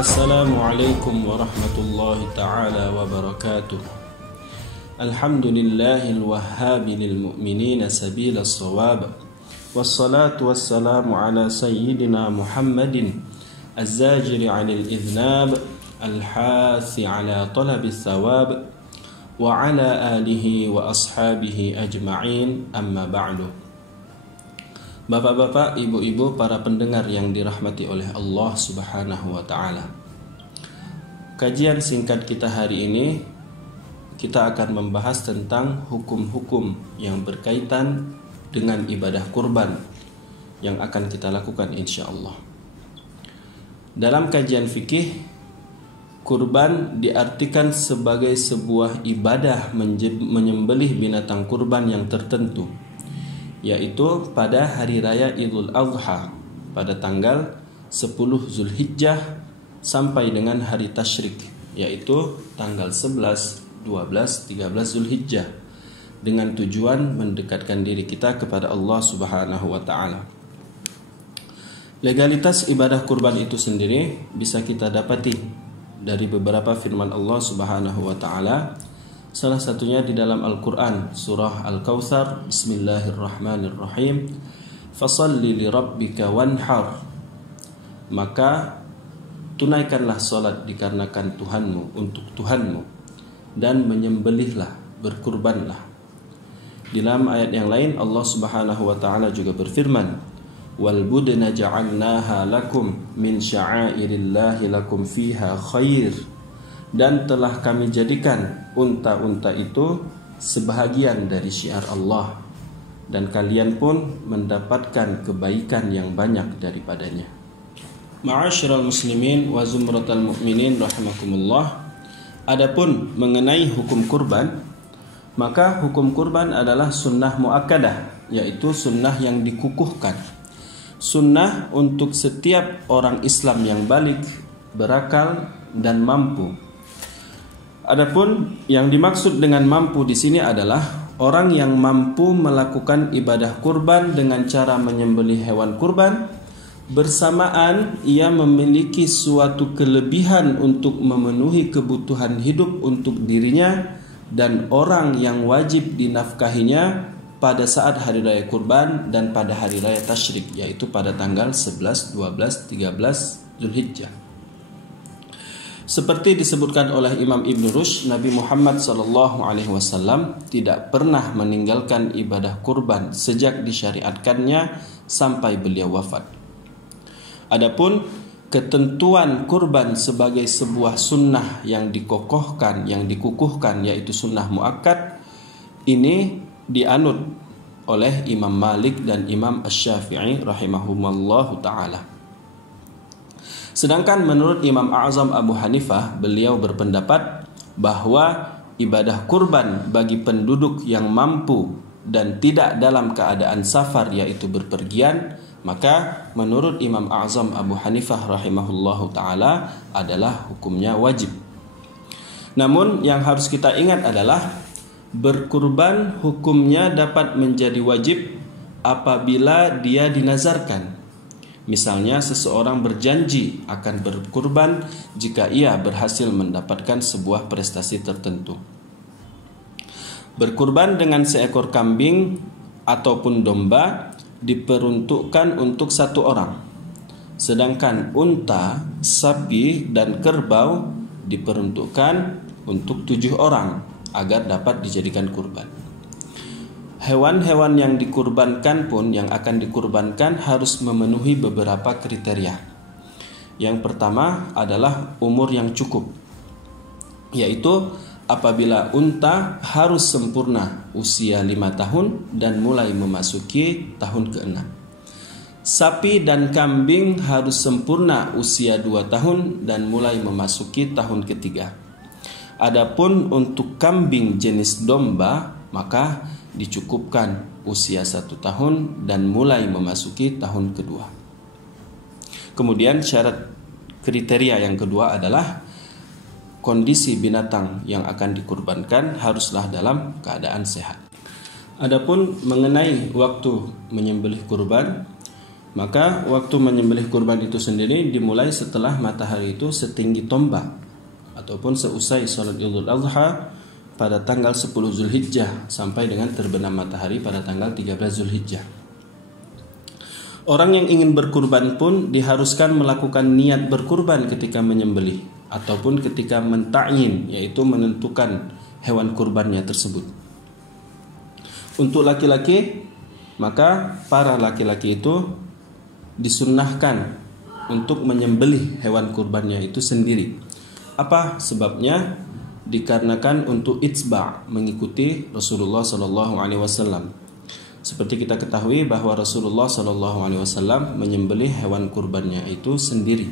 Assalamualaikum warahmatullahi ta'ala wabarakatuh. Alhamdulillahil wahhabi lil mu'minina sabila as-sawab. Wassalatu wassalamu ala sayyidina Muhammadin az-zajiri 'anil idhnab al-hathi 'ala talabis thawab wa 'ala alihi wa ashabihi ajma'in, amma ba'du. Bapak-bapak, ibu-ibu, para pendengar yang dirahmati oleh Allah Subhanahu wa ta'ala. Kajian singkat kita hari ini, kita akan membahas tentang hukum-hukum yang berkaitan dengan ibadah kurban yang akan kita lakukan insya Allah. Dalam kajian fikih, kurban diartikan sebagai sebuah ibadah menyembelih binatang kurban yang tertentu, yaitu pada hari raya Idul Adha pada tanggal 10 Zulhijjah sampai dengan hari tasyrik, yaitu tanggal 11, 12, 13 Zulhijjah, dengan tujuan mendekatkan diri kita kepada Allah Subhanahu wa ta'ala. Legalitas ibadah kurban itu sendiri bisa kita dapati dari beberapa firman Allah Subhanahu wa ta'ala. Salah satunya di dalam Al-Quran, surah Al-Kautsar, Bismillahirrahmanirrahim. Fasalli li rabbika wanhar. Maka tunaikanlah salat dikarenakan Tuhanmu, untuk Tuhanmu, dan menyembelihlah, berkurbanlah. Di dalam ayat yang lain Allah Subhanahu wa ta'ala juga berfirman, wal budna ja'alnaha lakum min sya'airillahi lakum fiha khair. Dan telah kami jadikan unta-unta itu sebahagian dari syiar Allah, dan kalian pun mendapatkan kebaikan yang banyak daripadanya. Ma'asyiral muslimin wa zumratal mu'minin rahimakumullah. Adapun mengenai hukum kurban, maka hukum kurban adalah sunnah muakkadah, yaitu sunnah yang dikukuhkan. Sunnah untuk setiap orang Islam yang balik, berakal, dan mampu. Adapun yang dimaksud dengan mampu di sini adalah orang yang mampu melakukan ibadah kurban dengan cara menyembelih hewan kurban, bersamaan ia memiliki suatu kelebihan untuk memenuhi kebutuhan hidup untuk dirinya dan orang yang wajib dinafkahinya pada saat hari raya kurban dan pada hari raya tasyrik, yaitu pada tanggal 11, 12, 13 Zulhijjah. Seperti disebutkan oleh Imam Ibn Rushd, Nabi Muhammad SAW tidak pernah meninggalkan ibadah kurban sejak disyariatkannya sampai beliau wafat. Adapun ketentuan kurban sebagai sebuah sunnah yang dikokohkan, yang dikukuhkan, yaitu sunnah muakkad, ini dianut oleh Imam Malik dan Imam Asy-Syafi'i rahimahumallahu ta'ala. Sedangkan menurut Imam A'zam Abu Hanifah, beliau berpendapat bahwa ibadah kurban bagi penduduk yang mampu dan tidak dalam keadaan safar, yaitu berpergian, maka menurut Imam A'zam Abu Hanifah rahimahullahu ta'ala adalah hukumnya wajib. Namun yang harus kita ingat adalah berkurban hukumnya dapat menjadi wajib apabila dia dinazarkan. Misalnya seseorang berjanji akan berkurban jika ia berhasil mendapatkan sebuah prestasi tertentu. Berkurban dengan seekor kambing ataupun domba diperuntukkan untuk satu orang. Sedangkan unta, sapi, dan kerbau diperuntukkan untuk 7 orang agar dapat dijadikan kurban. Hewan-hewan yang dikurbankan pun, yang akan dikurbankan, harus memenuhi beberapa kriteria. Yang pertama adalah umur yang cukup, yaitu apabila unta harus sempurna usia 5 tahun dan mulai memasuki tahun ke-6. Sapi dan kambing harus sempurna usia 2 tahun dan mulai memasuki tahun ke-3. Adapun untuk kambing jenis domba, maka dicukupkan usia 1 tahun dan mulai memasuki tahun ke-2. Kemudian syarat kriteria yang kedua adalah kondisi binatang yang akan dikurbankan haruslah dalam keadaan sehat. Adapun mengenai waktu menyembelih kurban, Maka waktu menyembelih kurban itu sendiri dimulai setelah matahari itu setinggi tombak ataupun seusai sholat Idul Adha pada tanggal 10 Zulhijjah sampai dengan terbenam matahari pada tanggal 13 Zulhijjah. Orang yang ingin berkurban pun diharuskan melakukan niat berkurban ketika menyembelih ataupun ketika menta'yin, yaitu menentukan hewan kurbannya tersebut. Untuk laki-laki, maka para laki-laki itu disunnahkan untuk menyembelih hewan kurbannya itu sendiri. Apa sebabnya? Dikarenakan untuk itsba', mengikuti Rasulullah SAW. Seperti kita ketahui bahwa Rasulullah SAW menyembelih hewan kurbannya itu sendiri.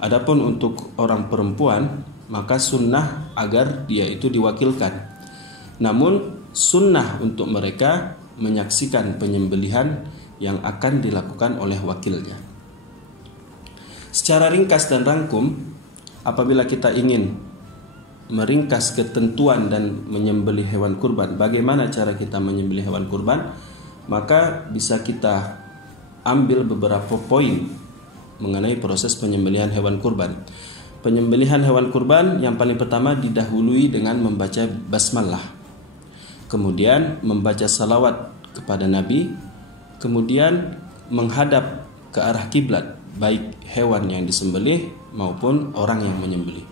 Adapun untuk orang perempuan, maka sunnah agar dia itu diwakilkan. Namun sunnah untuk mereka menyaksikan penyembelihan yang akan dilakukan oleh wakilnya. Secara ringkas dan rangkum, apabila kita ingin meringkas ketentuan dan menyembelih hewan kurban, bagaimana cara kita menyembelih hewan kurban, maka bisa kita ambil beberapa poin mengenai proses penyembelihan hewan kurban. Penyembelihan hewan kurban yang paling pertama didahului dengan membaca basmalah, kemudian membaca salawat kepada Nabi, kemudian menghadap ke arah kiblat, baik hewan yang disembelih maupun orang yang menyembelih.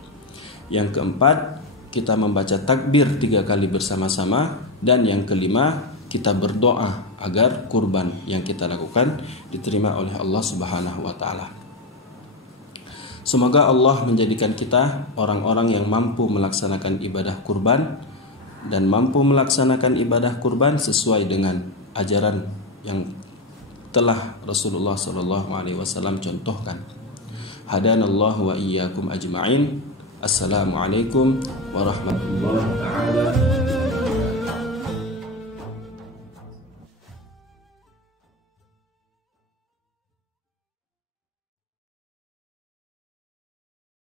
Yang keempat, kita membaca takbir 3 kali bersama-sama. Dan yang kelima, kita berdoa agar kurban yang kita lakukan diterima oleh Allah Subhanahu wa Ta'ala. Semoga Allah menjadikan kita orang-orang yang mampu melaksanakan ibadah kurban dan mampu melaksanakan ibadah kurban sesuai dengan ajaran yang telah Rasulullah SAW contohkan. Hadanallahu wa iyyakum ajma'in. Assalamualaikum warahmatullahi wabarakatuh.